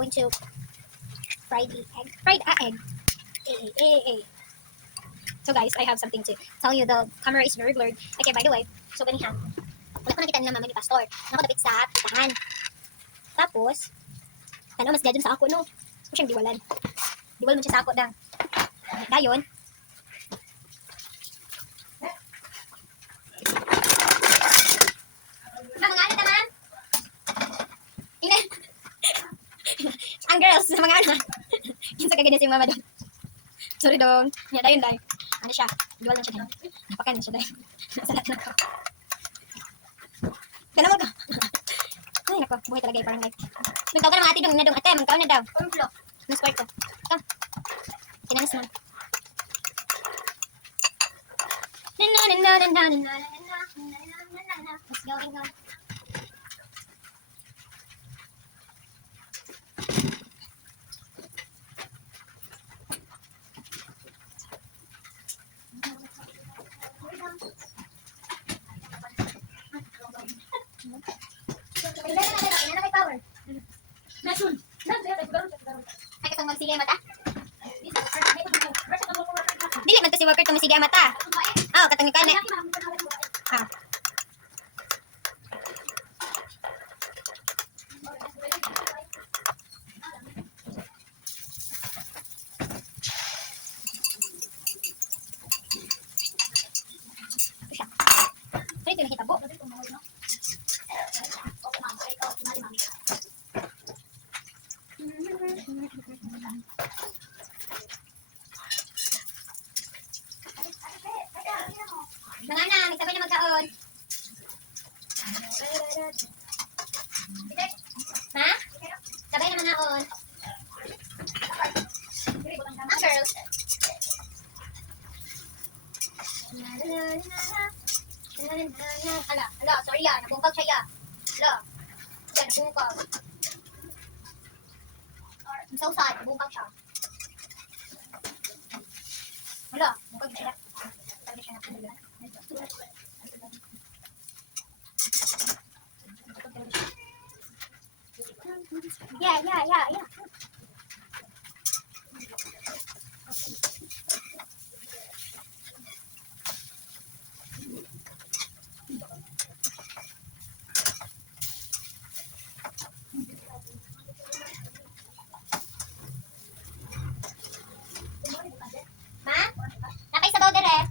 going to fry the egg. Fried egg. So guys, I have something to tell you. The camera is very blurred. Okay, by the way, so ganihan. Wala ko nakita ng mama ni Pastor. Nakadapit sa pitahan. Tapos, tanaw mas dyan sa ako, no? So siyang diwalan. Diwal mo siya sa ako dang. Dayon. Mga ano naman? Ang girls, sa mga ano. Kinsa ka ganyan si mama doon. Sorry dong. Nya dayon day. Ano siya? Dual lang siya dayon. Napakan na siya dayon. Salat na ko. Ganun ka. Ay nako, buhay talaga parang like. Magkaw ka ng ate dong na dong ate, magkaw na daw. Mas kwarto. Come. Tinanis mo. Let's go. Ay, katong magsigay mata? Dili man to si worker to magsigay mata. Oh, katong kane. Ah. Pwede na hitabo. Mga na, magsabay na magkaon. Ha? Sabay na manaon. Ang girls. Ala, sorry ya, nabungkag siya ya. Ala, siya nabungkag. I'm so sad, nabungkag siya. Ala, bungkag siya. Sabi siya na. Yeah. Ma? Nakay sa bawder eh.